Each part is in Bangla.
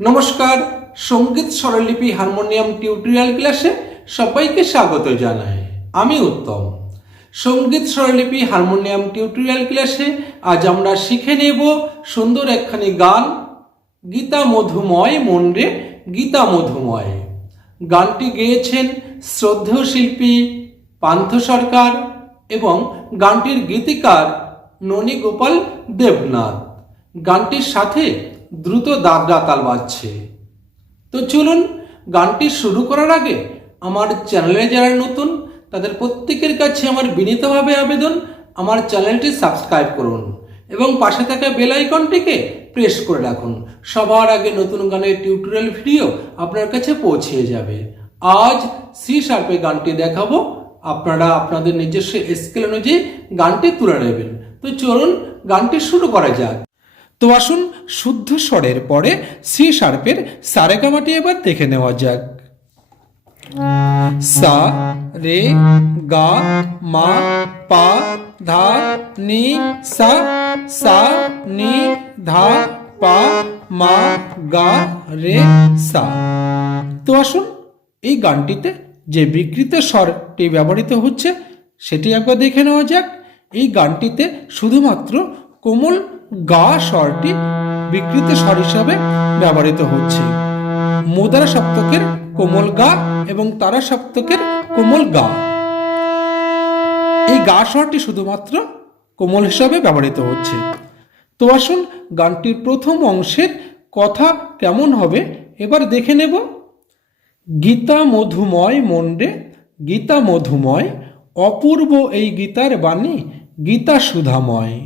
নমস্কার, সংগীত স্বরলিপি হারমোনিয়াম টিউটোরিয়াল ক্লাসে সবাইকে স্বাগত জানাই। আমি উত্তম। সংগীত স্বরলিপি হারমোনিয়াম টিউটোরিয়াল ক্লাসে আজ আমরা শিখে নেব সুন্দর একখানি গান, গীতা মধুময় মনরে গীতা মধুময়। গানটি গেয়েছেন শ্রদ্ধেয় শিল্পী পান্থ সরকার এবং গানটির গীতিকার ননী গোপাল দেবনাথ। গানটির সাথে দ্রুত দাদরা তাল বাজছে। তো চলুন, গানটি শুরু করার আগে আমার চ্যানেলে যারা নতুন, তাদের প্রত্যেকের কাছে আমার বিনীতভাবে আবেদন, আমার চ্যানেলটি সাবস্ক্রাইব করুন এবং পাশে থাকা বেল আইকনটিকে প্রেস করে রাখুন। সবার আগে নতুন গানের টিউটোরিয়াল ভিডিও আপনার কাছে পৌঁছে যাবে। আজ সি শার্পে গানটি দেখাবো। আপনারা আপনাদের নিজস্ব স্কেল অনুযায়ী গানটি তুলে নেবেন। তো চলুন, গানটি শুরু করা যাক। তো আসুন শুদ্ধ স্বরের পরে সি শার্পের সারেগামাটি এবার দেখে নেওয়া যাক। সা, রে, গা, মা, পা, ধা, নি, সা সা, নি, ধা, পা, মা, গা, রে, সা। তো আসুন এই গানটিতে যে বিকৃত স্বরটি ব্যবহৃত হচ্ছে সেটি একবার দেখে নেওয়া যাক। এই গানটিতে শুধুমাত্র কোমল গা স্বরটি বিকৃত স্বর হিসাবে ব্যবহৃত হচ্ছে। মোদারা সপ্তকের কোমল গা এবং তারা সপ্তকের কোমল গা। এই গা স্বরটি শুধুমাত্র কোমল হিসাবে ব্যবহৃত হচ্ছে। তো আসুন গানটির প্রথম অংশের কথা কেমন হবে এবার দেখে নেব। গীতা মধুময় মন্ডে গীতা মধুময়, অপূর্ব এই গীতার বাণী গীতা সুধাময়।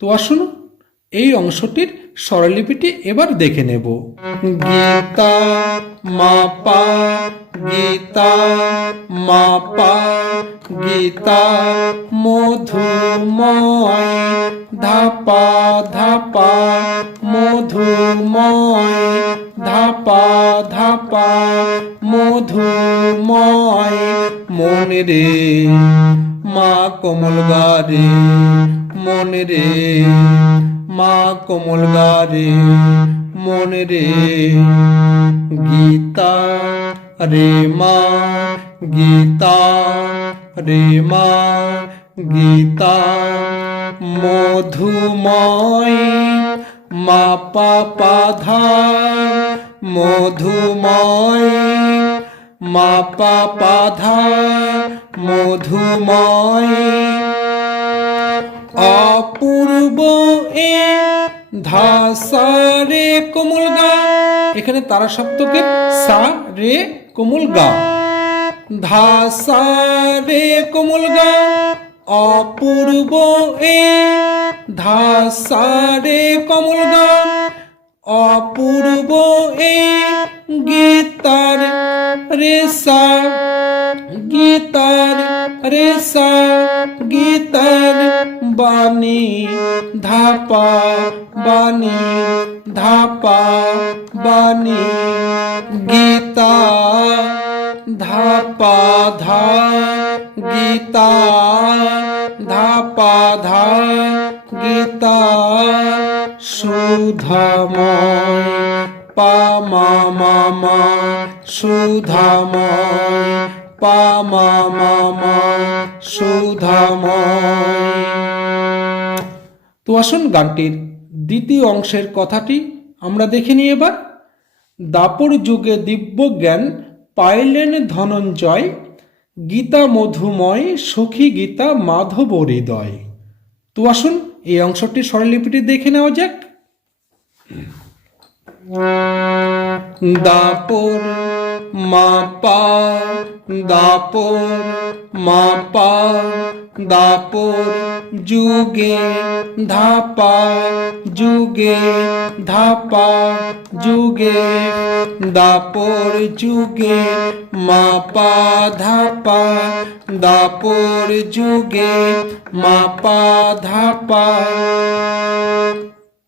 তো আসুন এই অংশটির স্বরলিপিটি এবার দেখে নেব। গীতা মাপা গীতা মাপা গীতা, মধুময়, ধাপা ধাপা, মধুময়, ধাপা ধাপা, মধুময়, মনে রে, মা কোমল গারে, মনে রে মা কোমল গারে, মনে রে। গীতা রে মা, গীতা রে মা, গীতা মধুময় মা পাপা ধা মধুময় মা পাপা ধা মধুময় অপূর্ব এ ধাসা রে কোমল গা। এখানে তারা সপ্তকে সা রে কোমল গা। ধাসা রে কোমল গা। অপূর্ব এ ধাসা রে কোমল গা। অপূর্ব এ গীতার রে সা গীতার রে সা গীতার বাণী, ধাপা বাণী ধাপা বাণী, গীতা ধাপা ধা, গীতা ধাপা ধা, গীতা সুধাময়, পা মা মা মা, সুধাময়, পা মা মা মা, সুধাময়। তো আসুন গানটির দ্বিতীয় অংশের কথাটি আমরা দেখে নিই এবার। দাপর যুগে দিব্য জ্ঞান পাইলেন ধনঞ্জয়, গীতা মধুময়, সখী গীতা মাধব হৃদয়। তো আসুন এই অংশটির স্বরলিপিটি দেখে নেওয়া যাক। দাপর মাপা দাপর মাপা দাপর যুগে ধাপা যুগে ধাপা যুগে দাপর যুগে মাপা ধাপা, দাপর যুগে মাপা ধাপা।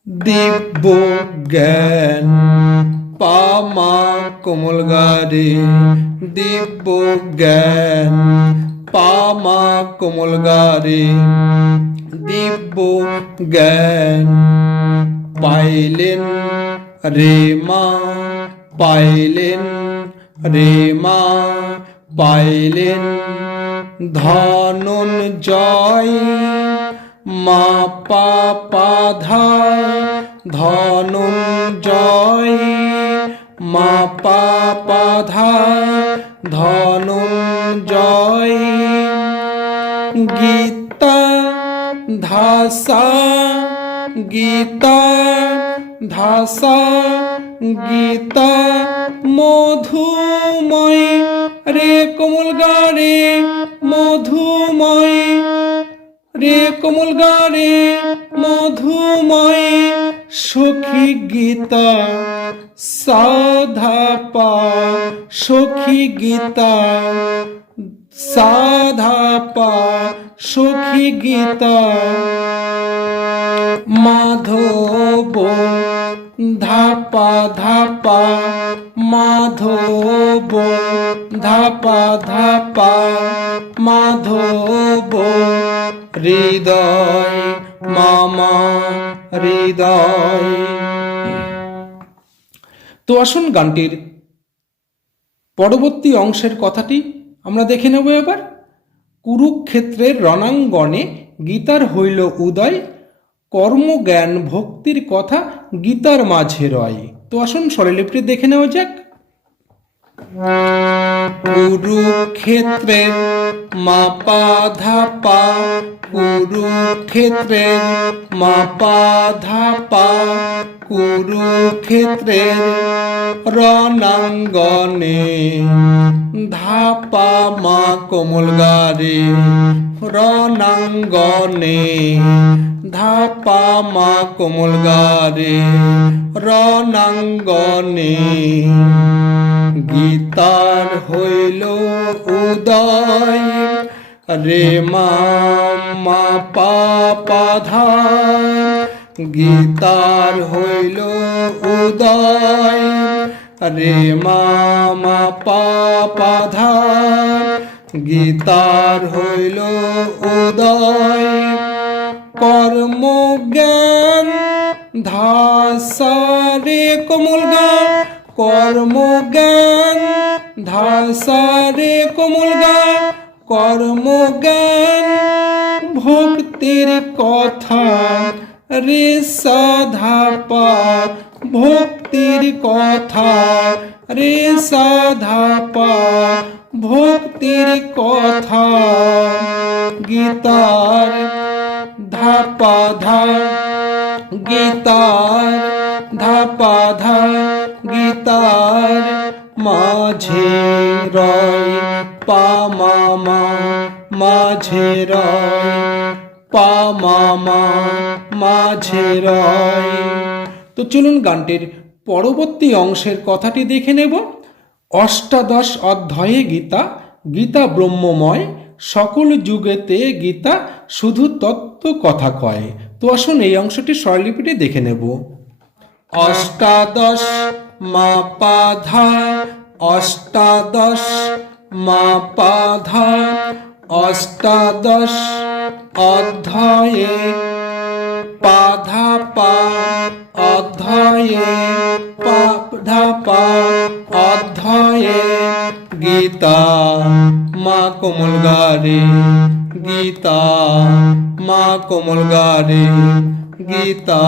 দিব্য জ্ঞান পামা কোমল গারে দিব্য জ্ঞান পামা কোমল গারে দিব্য জ্ঞান পাইলেন রে মা পাইলেন রে মা পাইলেন ধনঞ্জয়। মা পাপা ধা ধনঞ্জয়। মা পাপা ধা ধনঞ্জয়। গীতা ধাসা গীতা ধাসা, গীতা মধুময় রে কোমল গারে মধুময় সখী গীতা, সাধা পা সখী গীতা, সাধা পা সখী গীতা। মাধব ধাপা ধাপা, মাধব ধাপা ধাপা, মাধব হৃদয়, মামা, হৃদয়। তো আসুন গানটির পরবর্তী অংশের কথাটি আমরা দেখে নেব এবার। কুরুক্ষেত্রের রণাঙ্গনে গীতার হইল উদয়, কর্মজ্ঞান ভক্তির কথা গীতার মাঝে রয়। তো আসুন স্বরলিপিটি দেখে নেওয়া যাক। কুরুক্ষেত্রের মাপা ধাপা কুরুক্ষেত্রের মাপা ধাপা কুরুক্ষেত্রের রণাঙ্গনে ধাপা মা কোমল গারে রণাঙ্গনে ধাপা মা কোমল গারে রণাঙ্গনে গীতার হইল উদয়। রে মা মা গীতার হইল উদয়। রে মা মা গীতার হইল উদয়। কর্মজ্ঞান, ধাসারে কোমল গান কর্মজ্ঞান ধাসারে কোমল গান। কর্মজ্ঞান ভক্তির কথা রে সাধাপা ভক্তির কথা রে সাধাপা ভক্তির কথা গীতার ধাপা ধা গীতার ধাপা ধা গীতার মাঝে রয়, পা মামা মাঝে রয়, পা মামা মাঝে রয়। তো চলুন গানটির পরবর্তী অংশের কথাটি দেখে নেব। অষ্টাদশ অধ্যায়ে গীতা গীতা ব্রহ্মময়, সকল যুগেতে গীতা শুধু তত্ত্ব কথা কয়। তো আসুন এই অংশটি স্বরলিপিটি দেখে নেব। অষ্টাদশ মা পাধা অষ্টাদশ মা পাধা অষ্টাদশ অধ্যায়ে পাধা পা অধ্যায়ে পাধা পা অধ্যায়ে, গীতা মা কোমল গারে, গীতা মা কোমল গারে, গীতা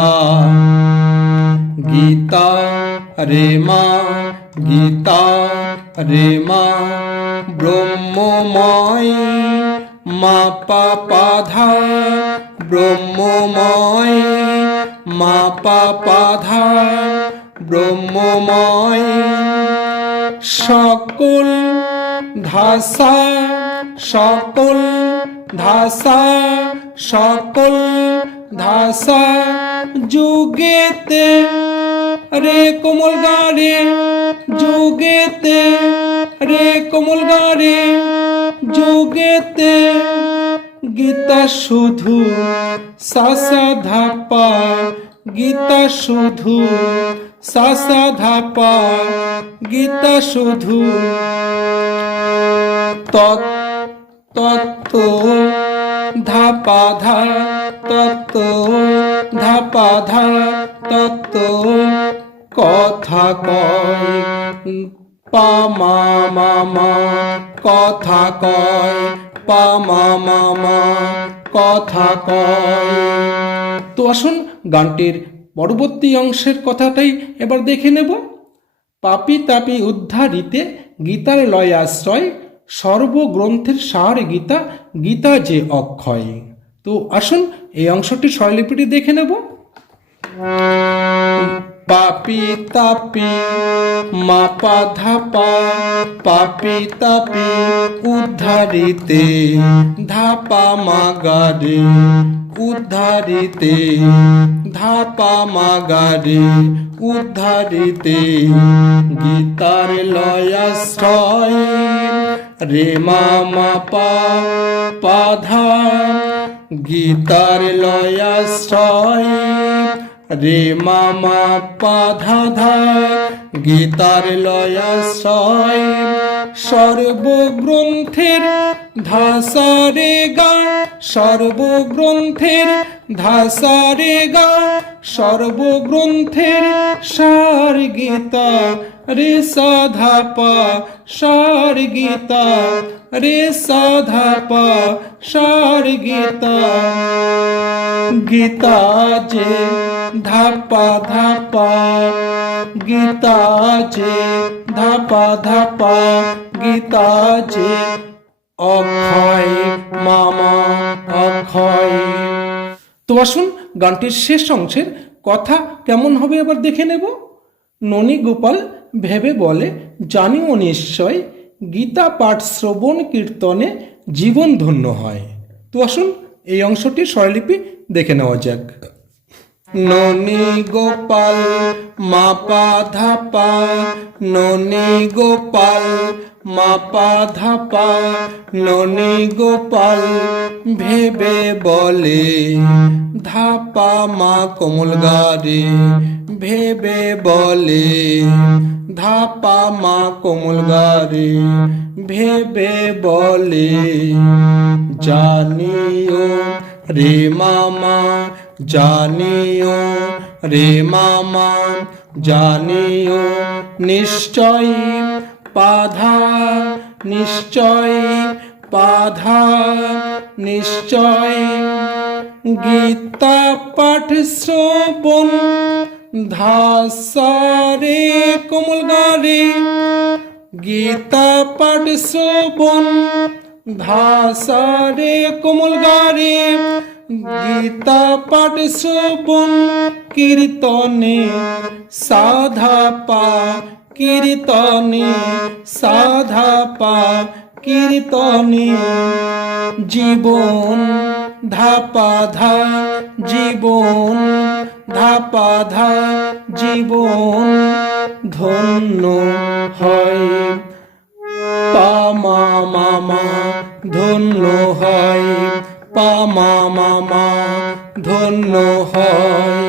গীতা রে মা, গীতা রে মা, ব্রহ্মময় মা পাপা ধা ব্রহ্মময় মা পাপা ধা ব্রহ্মময় সকল ধাসা সকল ধাসা, সকল ধাসা যুগেতে, রে কোমল গারে যুগেতে, রে কোমল গারে যুগেতে। গীতা শুধু সাসা ধাপা, গীতা শুধু সাসা ধাপা, গীতা শুধু তত তত্ত্ব ধাপা ধা তত্ত্ব, ধাপা ধা তত্ত্ব, কথা কয়, পা মা মা মা, কথা কয়, পা মা মা মা, কথা কয়। তো আসুন গানটির পরবর্তী অংশের কথাটাই এবার দেখে নেব। পাপি তাপি উদ্ধারিতে গীতার লয় আশ্রয় সর্বগ্রন্থের সার গীতা গীতা যে অক্ষয়। তো আসুন, এই অংশটি স্বরলিপিটি দেখে নেব। পাপি তাপি, মাপা ধাপা, পাপি তাপি, উদ্ধারিতে, ধাপা মা মাগারে, উদ্ধারিতে, ধাপা মা মাগারে, উদ্ধারিতে, গীতার লয়াশ্রয়, রে মা পা পাধা গীতার লয়াশ্রয় রে মামা পাধা ধা গীতার লয়াশ্রয় সর্বগ্রন্থের ধাসারে গা, সর্বগ্রন্থের ধাসারে গা, সর্বগ্রন্থের সার গীতা রে সাধা পা সার গীতা রে সাধা পা সার গীতা গীতা যে ধাপা ধাপা, গীতা যে ধাপা ধাপা, গীতা যে অক্ষয় মামা, অক্ষয়। তো আসুন গানটির শেষ অংশের কথা কেমন হবে এবার দেখে নেব। ননী গোপাল ভেবে বলে, জানিও নিশ্চয়, গীতা পাঠ শ্রবণ কীর্তনে জীবন ধন্য হয়। তো আসুন এই অংশটি স্বরলিপি দেখে নেওয়া যাক। ননী গোপাল, মাপা ধাপা ননী গোপাল, মাপা ধাপা ননী গোপাল ভেবে বলে, ধাপা মা কমল গারে ভেবে বলে, ধাপা মা কমল গারে ভেবে বলে, জানিও রে মামা জানিও রে মামা, জানিও নিশ্চয় পাধা নিশ্চয় পাধা নিশ্চয় গীতা পাঠ শ্রবণ ধাসারে কমল গারে গীতা পাঠ শ্রবণ ধাসারে কোমল গারে গীতা পাঠ শ্রবণ, কীর্তনে, সাধা পা, কীর্তনে, সাধা পা, কীর্তনে। জীবন ধাপা ধা, জীবন ধাপা ধা, জীবন ধন্য হয়। পামা মামা ধন্য হয়। পামা মামা ধন্য হয়।